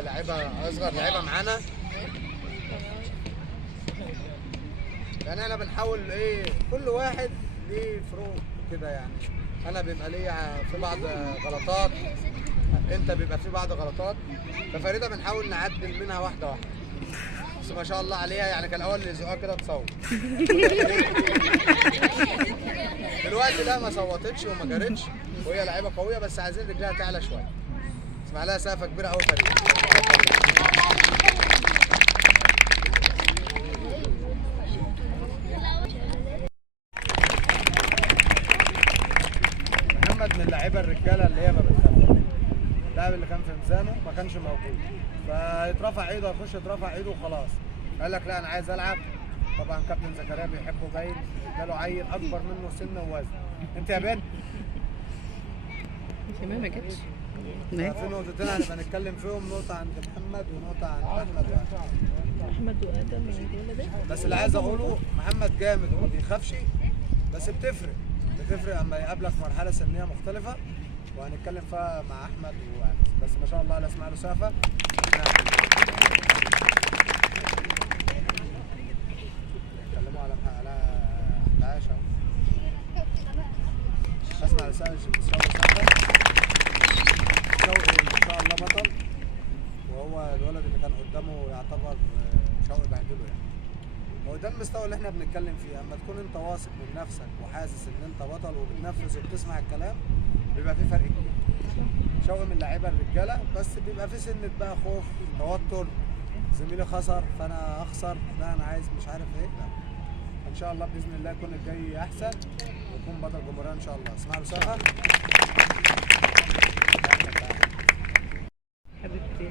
لعيبه اصغر لعيبه معانا. يعني احنا بنحاول ايه كل واحد ليه فروق كده يعني. انا بيبقى ليا في بعض غلطات، انت بيبقى في بعض غلطات، ففريده بنحاول نعدل منها واحده واحده. بس ما شاء الله عليها يعني كان الاول اللي يزقها كده تصوت. دلوقتي لا ما صوتتش وما جرتش وهي لعيبه قويه، بس عايزين رجلها تعلى شويه. اسمع لها سقفه كبيره قوي فريده. محمد من اللعيبه الرجاله اللي هي ما بتخافش. اللاعب اللي كان في ميزانه ما كانش موجود، فيترفع ايده يخش يترفع ايده وخلاص. قال لك لا انا عايز العب. طبعا كابتن زكريا بيحبه باين، اداله عيل اكبر منه سن ووزن. انت يا بنت كمان ما جاتش. في نقطتين هنبقى نتكلم فيهم، نقطه عند محمد ونقطه عند احمد وادم. احمد وادم بس اللي عايز اقوله محمد جامد وما بيخافش، بس بتفرق اما يقابلك مرحله سنيه مختلفه، وهنتكلم فيها مع احمد وانس. بس ما شاء الله لا اسمع له سقفه. اتكلموا على عائشه. اسمع رساله سقفه. شوقي ما شاء الله بطل، وهو الولد اللي كان قدامه يعتبر شوقي بهدله يعني. هو ده المستوى اللي احنا بنتكلم فيه. اما تكون انت واثق من نفسك وحاسس ان انت بطل وبتنفذ وبتسمع الكلام، بيبقى في فرق كبير. شوقي من اللعيبه الرجاله، بس بيبقى في سنه بقى خوف، توتر، زميلي خسر فانا اخسر، لا انا عايز مش عارف ايه. لا ان شاء الله باذن الله يكون الجاي احسن ويكون بطل جمهوريه ان شاء الله. اسمع له سقفه. حبيبتي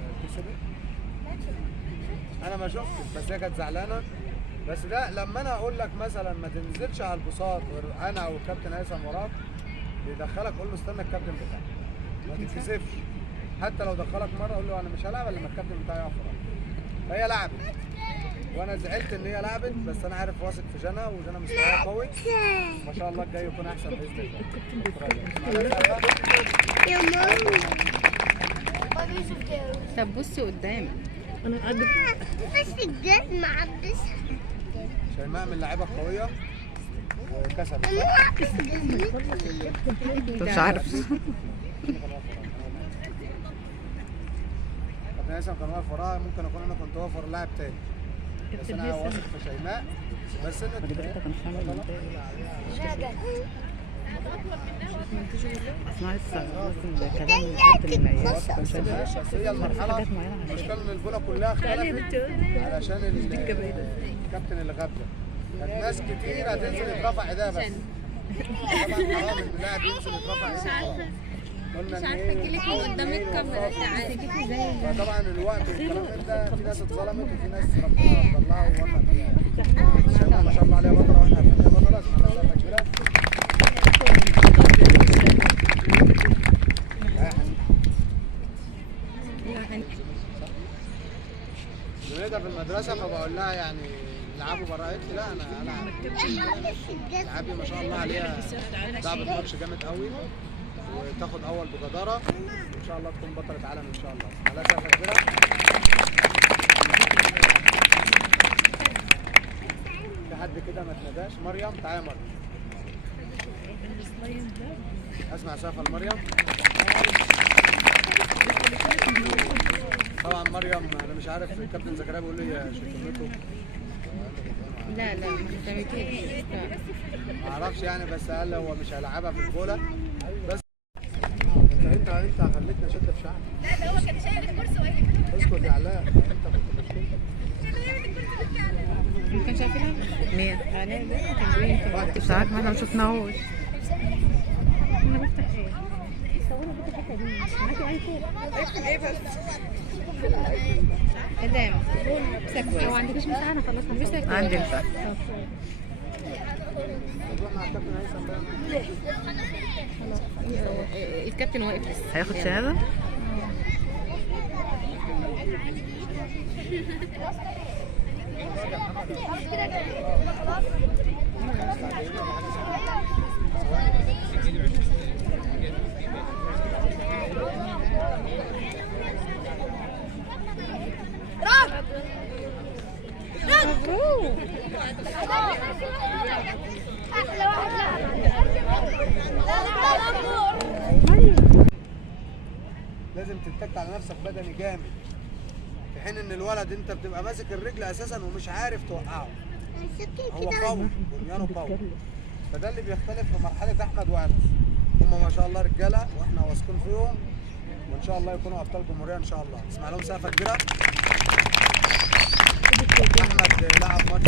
انا ما شفتش، بس هي كانت زعلانه. بس ده لما انا اقول لك مثلا ما تنزلش على البساط غير انا او الكابتن هيثم وراك، بيدخلك قول له استنى الكابتن بتاعك، ما تتكسفش. حتى لو دخلك مره قول له انا مش هلعب الا لما الكابتن بتاعي يقف ورايا. فهي لعبت وانا زعلت ان هي لعبت، بس انا عارف واثق في جنى وجنى مستواها قوي ما شاء الله. الجاي يكون احسن باذن الله. يا ماما طب بصي قدامك. انا قاعده بس الجد ما عبش. شيماء من اللعيبه القويه وكسبت. مش عارف. كابتن هيثم كان واقف وراها، ممكن اكون انا كنت واقف ورا لاعب تاني، بس انا واثق في شيماء. بس انا اسمعي الكلام الكابتن اللي بس هي المرحله المشكله ان البطوله كلها اختلفت علشان الكابتن اللي غاب ده. كانت ناس كتير هتنزل يترفع ايديها، بس طبعا حرام ان اللاعب ينزل يترفع ايديه. قلنا ان ايه قدام الكاميرا تعالى. فطبعا الوقت والكلام ده في ناس اتظلمت وفي ناس ربنا قدر لها ووفق فيها. شيماء ما شاء الله عليها بطله واحنا عارفين هي بطله. اسمع لها سقفه كبيره. زميلتها في المدرسه فبقول لها يعني العبوا بره، قالت لي لا انا العب. العبي ما شاء الله عليها لعبت ماتش جامد قوي وتاخد اول بجداره، وان شاء الله تكون بطله عالم ان شاء الله. على سقفه كبيره. في حد كده ما تناداش؟ مريم تعالى يا مريم. اسمع سقفه لمريم. طبعا مريم انا مش عارف الكابتن زكريا بيقول لي شتمته. لا ما شتمتوش. ما اعرفش يعني، بس قال هو مش هيلعبها في الجوله. بس انت خليتني اشد في شعري. لا ده هو كان شايل الكرسي وقال لي اسكت يا علاء، انت كنت مشكلة. ما كانش عارفينها؟ مين؟ علاء ده ساعات ما احنا ما شفناهوش. انا بفتح ايه؟ صوري بفتح الحته دي. معاكي ايفون؟ ايه بس؟ ادام سكوت. لو عندكش مساحه انا خلصنا. عندي مساحه. نروح مع الكابتن هيثم بقى. الكابتن واقف لسه. هياخد شهاده؟ فوق. احلى واحد لازم تتك على نفسك بدني جامد، في حين ان الولد انت بتبقى ماسك الرجل اساسا ومش عارف توقعه، هو قوي بنيانه قوي. فده اللي بيختلف في مرحله احمد وانس. هم ما شاء الله رجاله واحنا واثقين فيهم، وان شاء الله يكونوا ابطال جمهوريه ان شاء الله. اسمع لهم سقفه كبيره. احمد لعب ماتش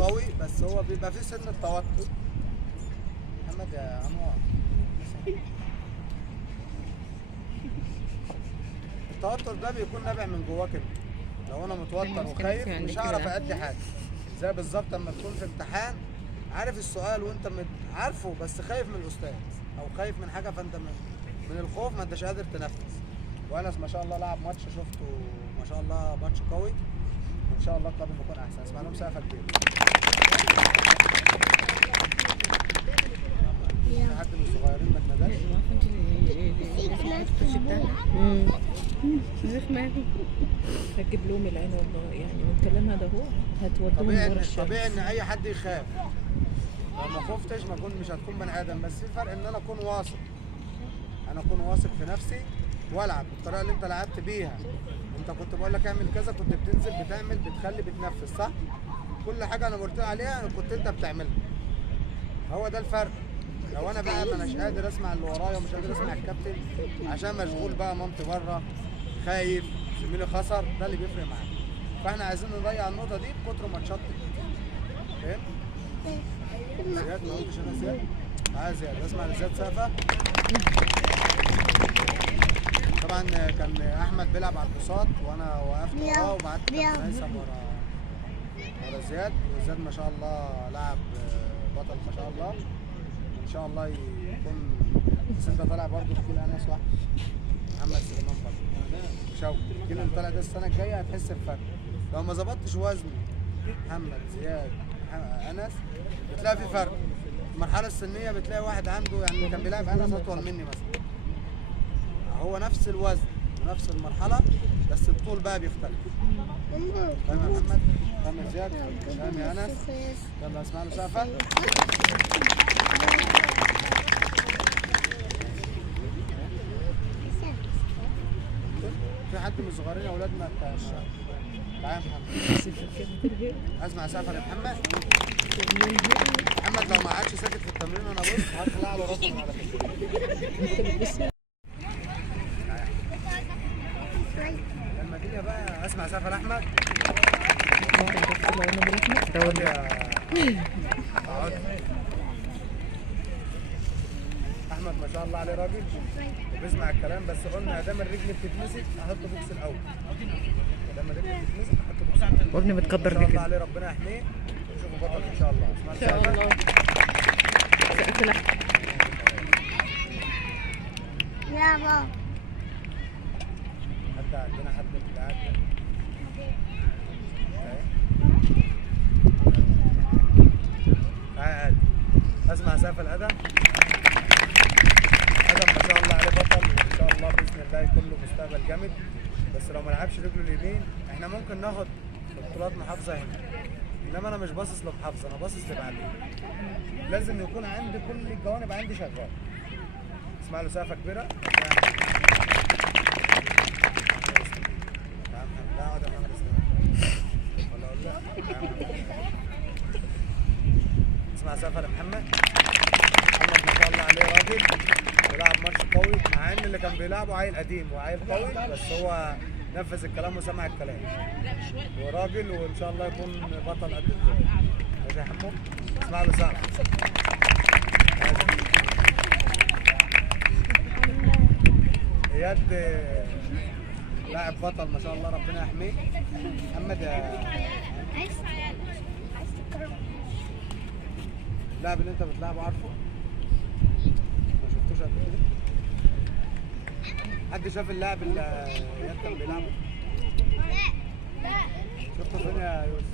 قوي بس هو بيبقى فيه سن التوتر. محمد يا انوار، التوتر ده بيكون نابع من جواك انت. لو انا متوتر وخايف مش هعرف ادي حاجه. زي بالظبط لما تكون في امتحان عارف السؤال وانت عارفه بس خايف من الاستاذ او خايف من حاجه، فانت من الخوف ما انتش قادر تنفذ. وانس ما شاء الله لعب ماتش شفته ما شاء الله ماتش قوي، وان شاء الله القادم يكون احسن. اسمع لهم سقفه كبيره. في حد من الصغيرين ما اتنداش؟ هتجيب لهم العين والله، يعني من كلامها ده هو هتوديهم ورا الشمس. طبيعي ان اي حد يخاف. لو ما خفتش مش هتكون بني ادم، بس الفرق ان انا اكون واثق. انا اكون واثق في نفسي والعب بالطريقه اللي انت لعبت بيها. انت كنت بقول لك اعمل كذا، كنت بتنزل بتعمل بتخلي بتنفذ، صح؟ كل حاجه انا قلت عليها كنت انت بتعملها. هو ده الفرق. لو انا بقى ما اناش قادر اسمع اللي ورايا ومش قادر اسمع الكابتن عشان مشغول بقى، مامتي بره، خايف، زميلي خسر، ده اللي بيفرق معانا. فاحنا عايزين نضيع النقطه دي بكتر ماتشات. فاهم؟ زياد ما قلتش انا زياد؟ معايا زياد، اسمع لزياد سقفه. طبعا كان احمد بيلعب على البساط وانا وقفت وراه وبعت كابتن هيثم ورا زياد، وزياد ما شاء الله لاعب بطل ما شاء الله. ان شاء الله يكون، بس انت طالع برضه في كيل انس واحد، محمد سليمان برضه شوقي. الكيل اللي طالع ده السنه الجايه هتحس بفرق. لو ما ظبطتش وزني محمد زياد انس بتلاقي في فرق. المرحله السنيه بتلاقي واحد عنده يعني كان بيلعب انس اطول مني مثلا، هو نفس الوزن ونفس المرحله بس الطول بقى بيختلف. فاهم يا محمد؟ فاهم يا زياد؟ فاهم يا انس؟ يلا اسمع له سقفه. في حد من الصغيرين يا اولاد ما تعالى يا محمد. اسمع سقفه يا محمد. محمد لو ما قعدش ساكت في التمرين انا بص هطلع له راسه على فكره. لما تيجي بقى اسمع سقفه لاحمد. اقعد يا اقعد. احمد ما شاء الله عليه راجل وبيسمع الكلام، بس قلنا ادام الرجل بتتمسك احط بوكس الاول. ادام الرجل بتتمسك احط بوكس الاول. وابني متكبر ما شاء الله بكده. عليه ربنا يحميه ونشوفه بطل ان شاء الله. ان شاء الله. يا بابا حتى عندنا حد من اللي قاعد قاعد. اسمع سقفه الادم. ادم ما شاء الله عليه بطل، وان شاء الله باذن الله يكون له مستقبل جامد. بس لو ما لعبش رجله اليمين احنا ممكن ناخد بطولات محافظه هنا، انما انا مش باصص لمحافظه، انا باصص لبعدين. لازم يكون عندي كل الجوانب عندي شغال. اسمع له سقفه كبيره. اسمع سقفه لمحمد. محمد ما شاء الله عليه راجل بيلعب ماتش قوي، مع ان اللي كان بيلعبه عيل قديم وعيل قوي، بس هو نفذ الكلام وسمع الكلام وراجل، وان شاء الله يكون بطل قد الدنيا. ماشي يا حمو؟ اسمع له سقفه. اياد لاعب بطل ما شاء الله ربنا يحميه. محمد اللاعب اللي انت بتلعبه عارفه؟ ما شفتوش قبل كده؟ حد شاف اللاعب اللي اياد كان بيلعبه؟ شفته فين يا يوسف؟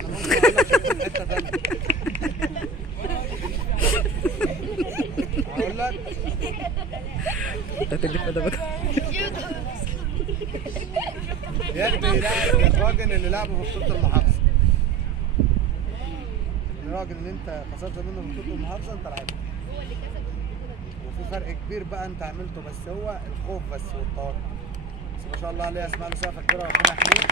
انا ممكن اقول لك شفته في حته ثانيه. اقول لك انت تلف ادبك. يدي لاعب الراجل اللي لعبه في بطوله المحافظه. الراجل اللي انت خسرت منه في بطوله المحافظه انت لعبته. وفي فرق كبير بقى انت عملته، بس هو الخوف بس والتوتر. بس ما شاء الله عليه، اسماء له سقفه كبيره، ربنا يحميه.